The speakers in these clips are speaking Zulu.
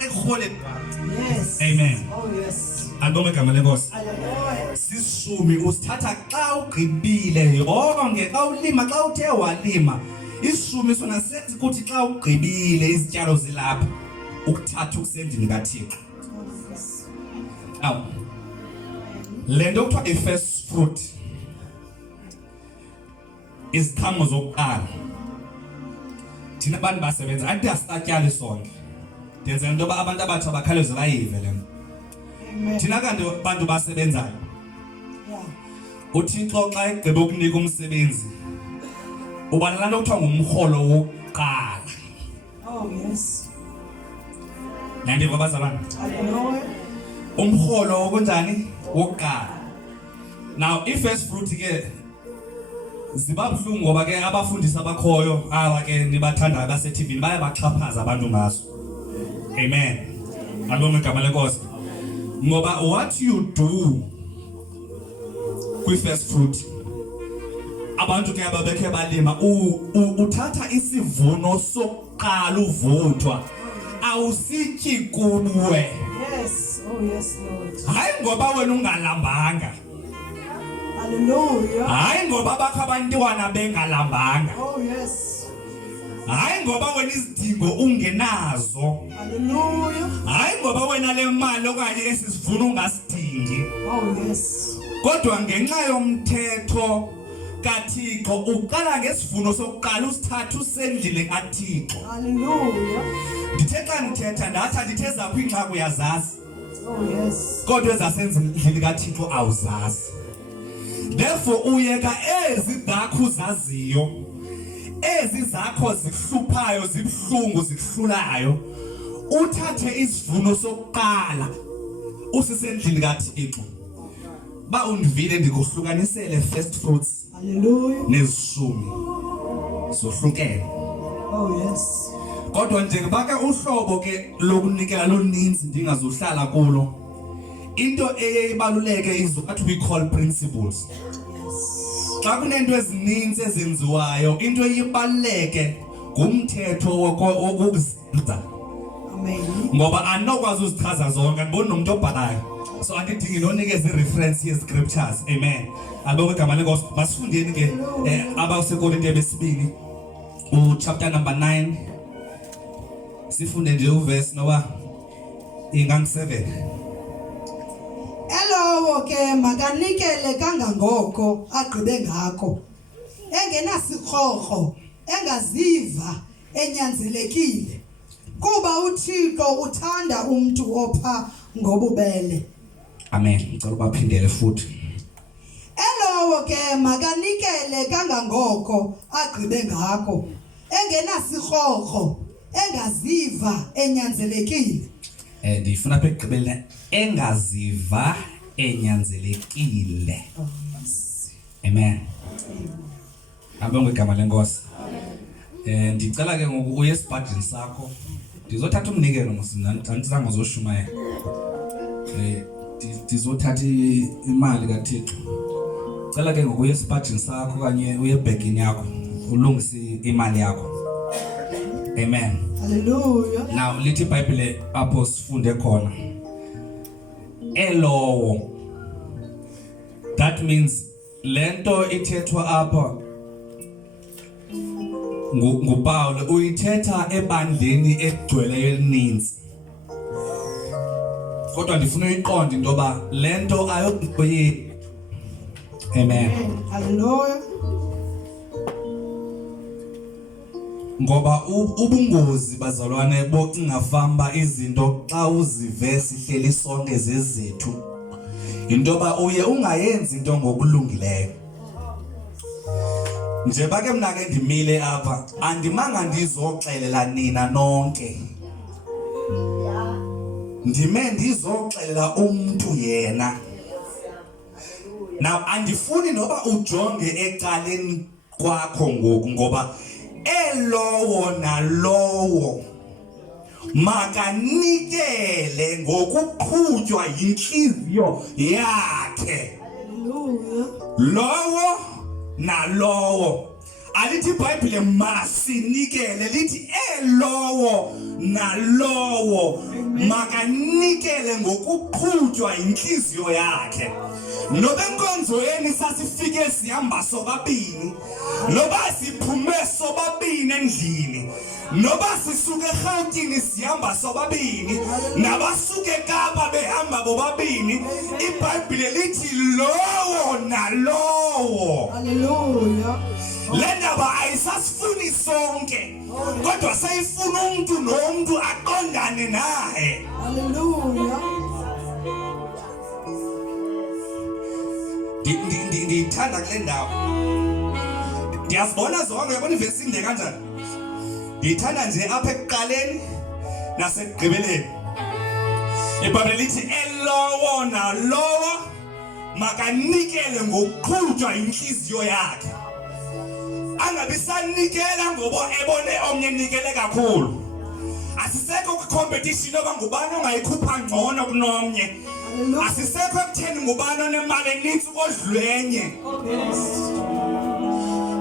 ekhole. Yes. Amen. Oh yes. Andome igama lenkosi. Hallelujah. Sisishumi usithatha xa ugqibile yonke xa ulima xa uthe walima isishumi sona sethi kuthi xa ugqibile izityalo zilapha ukuthatha ukusendini kaThixo. Aw. Lento kuthiwa i-first fruit iziqhamo zokuqala. Thina abantu basebenza anti asityali sonke. Ndenza into abantu abathi abakhalezo bayive lento. Amen. Thina kanti abantu basebenzayo. Yeah. uThixo xa egqiba ukunika umsebenzi ubala lanto kuthiwa ngumholo wokuqala. Oh yes. Nandiva abazalwane. Hallelujah. Umholo okunjani wokuqala. Now i-first fruit ke ziba buhlungu ngoba ke abafundisi abakhoyo aba ke nibathanda abase TV bayabaxhaphaza abantu ngaso. Amen. Andome igama lenkosi. Ngoba what you do kwi-first fruit abantu ke ababekhe balima uthatha isivuno sokuqala uvuthwa awusityi kuwe. Yes. Oh yes, Lord. Hayi ngoba wena ungalambanga. Hallelujah. Hayi ngoba bakho abantwana bengalambanga. Oh yes. Hayi ngoba wena izidingo ungenazo. Hallelujah. Hayi ngoba wena le mali okanye esisivuno ungasidingi. Oh yes. Kodwa ngenxa yomthetho kaThixo uqala ngesivuno sokuqala usithatha usendlile kaThixo. Hallelujah. Ndithe xa ndithetha ndathi ndithe zaphi ingxaki uyazazi. Oh yes. Kodwa ezasendlini kaThixo awuzazi. Therefore uyeka ezi zakho uzaziyo. Ezi zakho zikuhluphayo zibhlungu zikuhlulayo. Uthathe isivuno sokuqala usisendlini kaThixo. Ba undivile ndikuhlukanisele first fruits. Hallelujah. Nezishumi zohlukene. Oh yes. Kodwa njengoba ke uhlobo ke lokunikela loninzi ndingazohlala kulo. Into eyeyibaluleke izo what we call principles. Xa kunento ezininzi ezenziwayo into eyibaluleke ngumthetho wokuzenza. Amen. Ngoba anokwazi uzichaza zonke andiboni nomuntu obhalayo. So andidingi nonikeza ireference ye-scriptures. Amen. Alibonke igama lenkosi. Masifundeni ke abaseKorinte besibini chapter number 9. Sifunde nje uverse noba ingang7. Elowo ke makanikele kangangoko agqibe ngako. Engenasikrorho, engaziva, enyanzelekile. Kuba uThixo uthanda umuntu opha ngobubele. Amen. Ngicela baphindele futhi. Elowo ke makanikele kangangoko agqibe ngako. Engenasikrorho, engaziva, enyanzelekile. Ndifuna apha ekugqibeleni engaziva enyanzelekile. Amen. Abonge igama lenkosi. Ndicela ke ngoku uye esibhadini sakho. Ndizothatha umnikelo mosindizange uzoshumayela. Ndizothatha imali kaThixo. Cela ke ngoku uye esibhadini sakho kanye uye ebhegini yakho ulungise imali yakho. Amen. Hallelujah. Now lithi iBhayibhile apho sifunde khona. Elowo. That means lento ithethwa apha nguPawulo uyithetha ebandleni egcweleyo elininzi. Kodwa ndifuna uyiqonde into yoba lento ayokuyi. Amen. Hallelujah. Ngoba ubungozi bazalwane bokungafamba izinto xa uzive sihleli sonke zezethu into yoba uye ungayenzi into ngokulungileyo. Njeba ke mna ke ndimile apha andimanga ndizoxelela nina nonke. Ndime ndizoxelela umuntu yena. Now andifuni noba ujonge ecaleni kwakho ngoku ngoba elowo nalowo makanikele ngokuqhutywa yinhliziyo yakhe. Lowo nalowo alithi iBhayibhile masinikele lithi elowo nalowo makanikele ngokuqhutshwa inhliziyo yakhe. Noba enkonzweni sasifike sihamba sobabini, noba siphume sobabini endlini, noba sisuke eGauteng sihamba sobabini, nabasuke eKapa behamba bobabini, iBhayibheli lithi lowo nalowo. Hallelujah. Le ndaba ayisasifuni sonke, kodwa sayifuna umuntu nomuntu aqondane naye. Hallelujah. Ndithanda kule ndawo. Ndiyazibona zonke, yabona ivesi inde kanjani. Ndithanda nje apha ekuqaleni nasekugqibeleni. iBhayibheli lithi elowo nalowo makanikele ngokuqhutshwa inhliziyo yakhe. Angabisanikela ngoba ebone omnye nikele kakhulu. Asisekho ku-competition oba ngubani ongayikhupha ngcono kunomnye. Asisekho ekutheni ngubani onemali eninzi kodlwenye.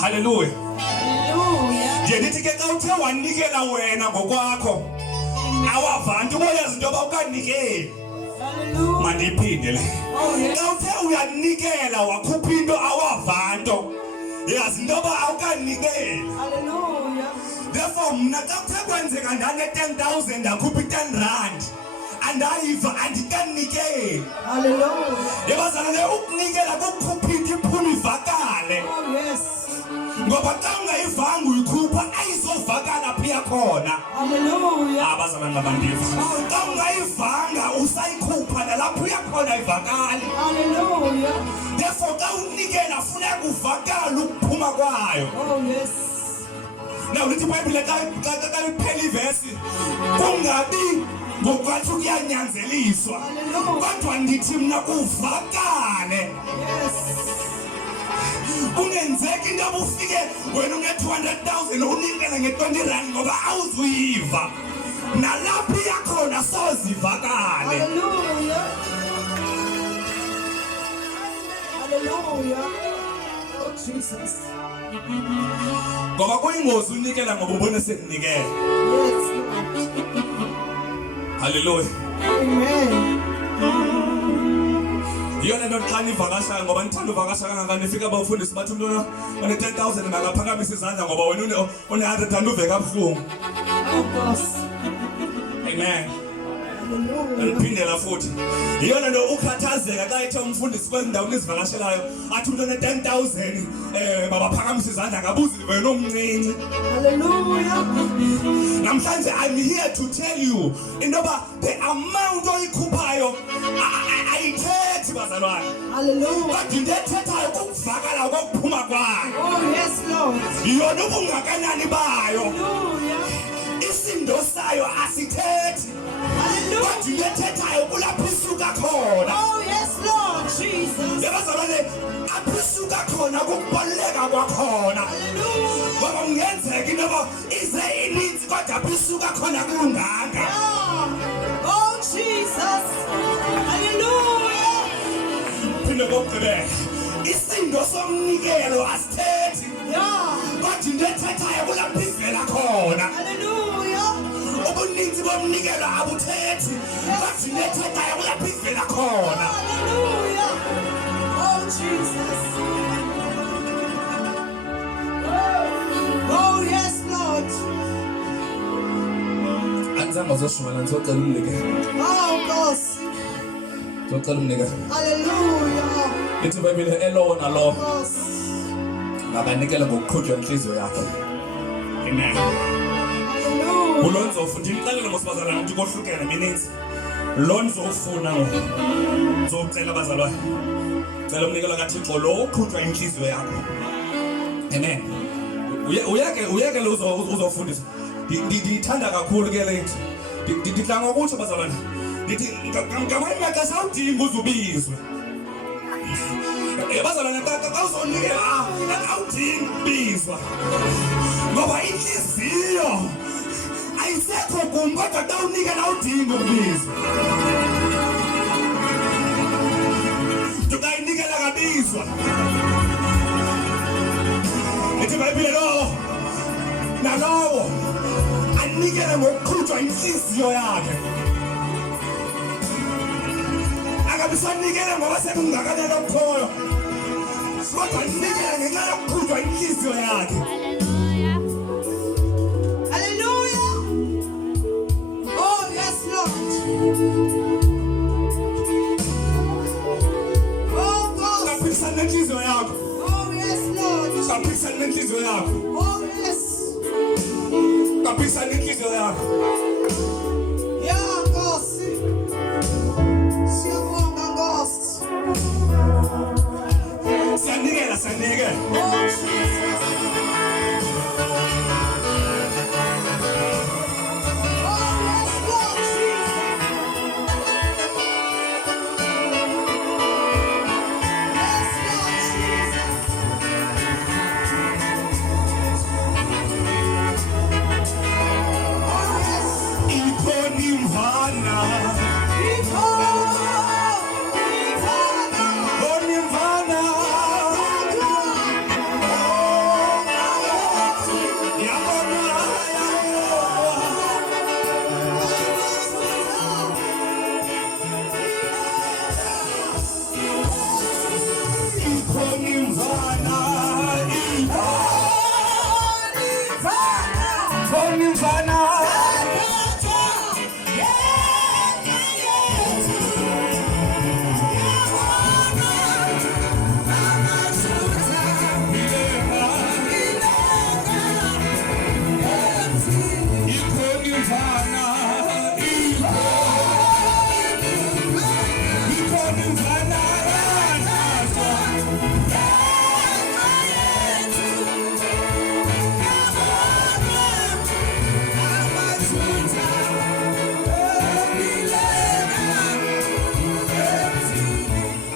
Hallelujah. Nje ndithi ke xa uthe wanikela wena ngokwakho, awavanti uboyazi into yoba ukanikeli. Mandiyiphinde le. Xa uthe uyanikela wakhupha into awavanto, yazi into yoba awukanikeli. Therefore mna xa kuthe kwenzeka ndane-10,000 ndakhupha i-10 rand, andayiva andikanikeli. Yebazalwane, ukunikela kukukhupha into iphuma ivakale. Ngoba xa ungayivanga uyikhupha ayizovakala phi yakhona. Abazalwane ngabandiva. Xa ungayivanga usayikhupha nalapho yakhona ivakali. Therefore xa unikela funeka uvakale ukuphuma kwayo. Now lithi iBhayibheli xa iphela ivesi kungabi ngokwathi kuyanyanzeliswa, kodwa ndithi mna kuvakale. Kungenzeki into yoba ufike wena une-200,000 unikele nge-20 rand ngoba awuzuyiva, nalapho iyakhona sozivakale. Jesus. Ngoba kuyingozi unikela ngoba ubone sekunikela. Hallelujah. Amen. Yona nto xa nivakashayo, ngoba nithanda uvakasha kangangani, nifika abafundisi bathi umuntu one-10,000 makaphakamisa izandla ngoba wena une-100 rand uve kabuhlungu. Amen. Aliphindela futhi. Yiyona nto ukhathazeka xa ethe umfundisi kwezindawo ezivakashelayo athi umuntu one-10,000 babaphakamisa izandla ngabuzi wena omncinci. Hallelujah. Namhlanje I'm here to tell you intoba the amount oyikhuphayo ayithethi bazalwane. Hallelujah. Kodwa into ethethayo kukuvakala kokuphuma kwayo. Oh yes, Lord. Yona ubungakanani bayo. Hallelujah. Isindo sayo asithethi. Hallelujah. Kodwa into ethethayo kulapho isuka khona. Oh yes, Lord Jesus. Yabazalwane, apho isuka khona kukubaluleka kwakhona. Hallelujah. Ngoba kungenzeka intoba ize ininzi kodwa apho isuka khona kulunganga. Oh Jesus. Hallelujah. Phinde kokugqibela, isindo somnikelo asithethi. Kodwa into ethethayo kulapho ivela khona. Hallelujah. Ubuninzi bomnikelo abuthethi, kodwa into ethethayo kulapho ivela khona. Hallelujah. Oh Jesus. Oh yes, Lord. Anzange uzoshumayela ngizocela umnike. Oh Nkosi. Ngizocela umnike. Hallelujah. Lithi iBhayibheli elowo nalowo Nkosi. makanikele ngokuqhutshwa inhliziyo yakhe. Amen. Hallelujah. Ulonzo futhi imixelele ngosibazalwane ukuthi kohlukene mininzi. Lo nizofuna ngizocela abazalwane. Cela umnikelo kaThixo lo uqhutshwa inhliziyo yakho. Amen. Uyeke lo uzofundisa. Ndithanda kakhulu ke le nto. Ndidla ngokuthi bazalwane. Ndithi ngamanye amaxesha awudingi uzubizwe. Bazalwane xa uzonikela awudingi ukubizwa. Ngoba inhliziyo ayisekho kum, kodwa xa unikela awudingi ukubizwa. Tukayinikela kabizwa. Lithi iBhayibheli lowo nalowo anikele ngokuqhutshwa inhliziyo yakhe akabisanikele ngoba sekungakanela ukhoyo kodwa anikele ngenxa yokuqhutshwa inhliziyo yakhe. Hallelujah. Oh, yes, Lord. Oh, God. Kaphisana nenhliziyo yakho. Oh, yes, Lord. Kaphisana nenhliziyo yakho. Oh, yes. Kaphisana nenhliziyo yakho. Yeah, Nkosi. Siyabonga, Nkosi. Siyanikela. Oh, Jesus.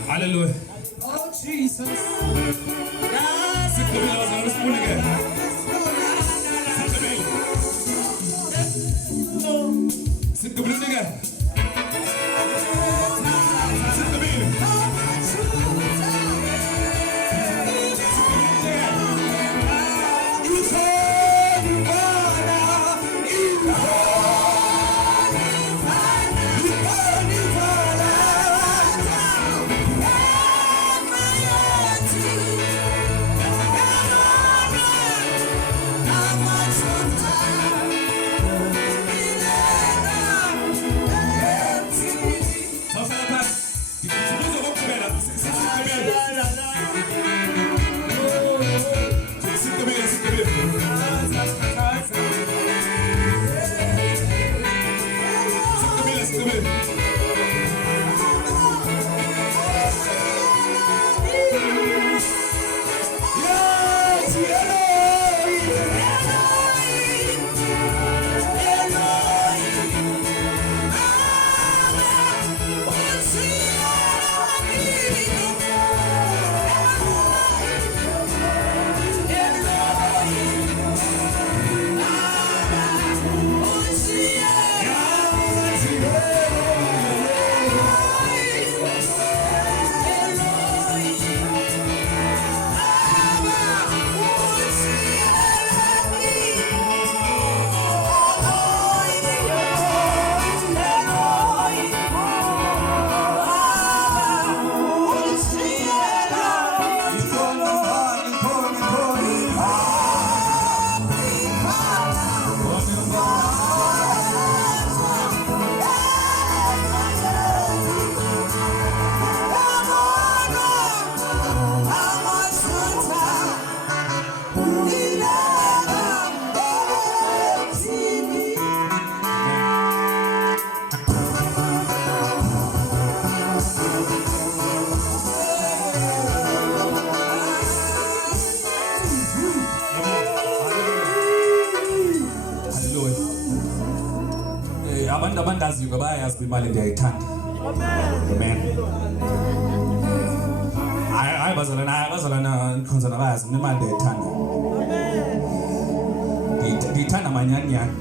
Hallelujah. Oh, Jesus. Sikubila bazalwane sifunike. Sikubila nike. Abantu abandaziyo bayayazi imali ndiyayithanda. Amen. Hayi bazalana ikhonzana bayazi imali ndiyayithanda. Ndiyithanda manyanyana.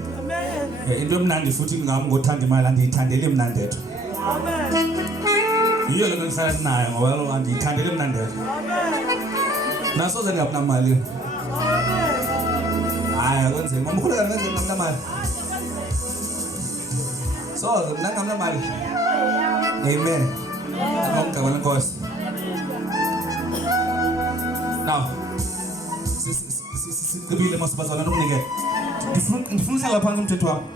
Into emnandi futhi ngami ngothanda imali andiyithandeli mna ndedwa. Yiyo le nto ndihlala nayo ngoba andiyithandeli mna ndedwa. Nasoze ndingabinamali. Hayi akwenze ngomkhulu kangenze ngamnamali. So ngamnamali. Amen. Ngomgaba lenkosi. Now sigqibile masibazana nomnikelo. Ndifuna uhlala phansi umthetho wami.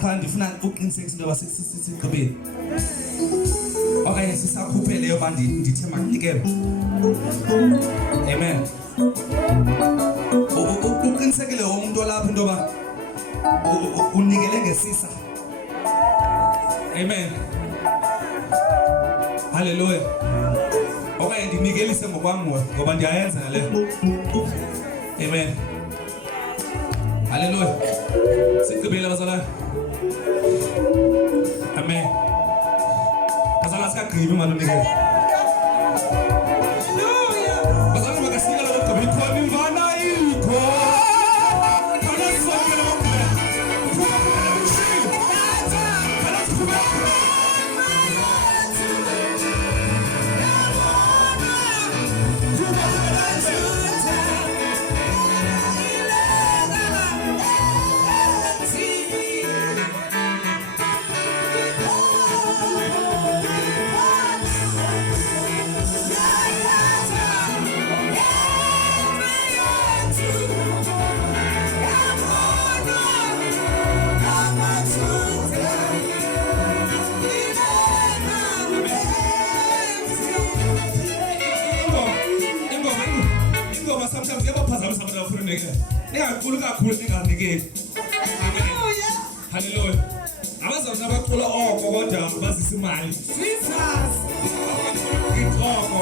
Cha ndifuna uqinisekisa into yoba sigqibile. Okanye sisakhuphe leyo manje ndithe makunikele. Amen. Uqinisekile umuntu olapha into yoba unikele ngesisa. Amen. Hallelujah. Okanye ndinikelise ngokwami ngoba ndiyayenza le. Amen. Hallelujah. Sigqibile bazalwane. Amen. Bazalwane sikagqibi manje unikele. Hallelujah. Bazalwane makasika la gqibi khona imvana ikho. Khona sizokela ngokuphela. Sometimes yabaphazamisa abantu abafuna unikela. Ningakhulu kakhulu ninganikeli. Hallelujah. Hallelujah. Abazawuthi abacula oko kodwa bazisa imali. Jesus. Iqoko.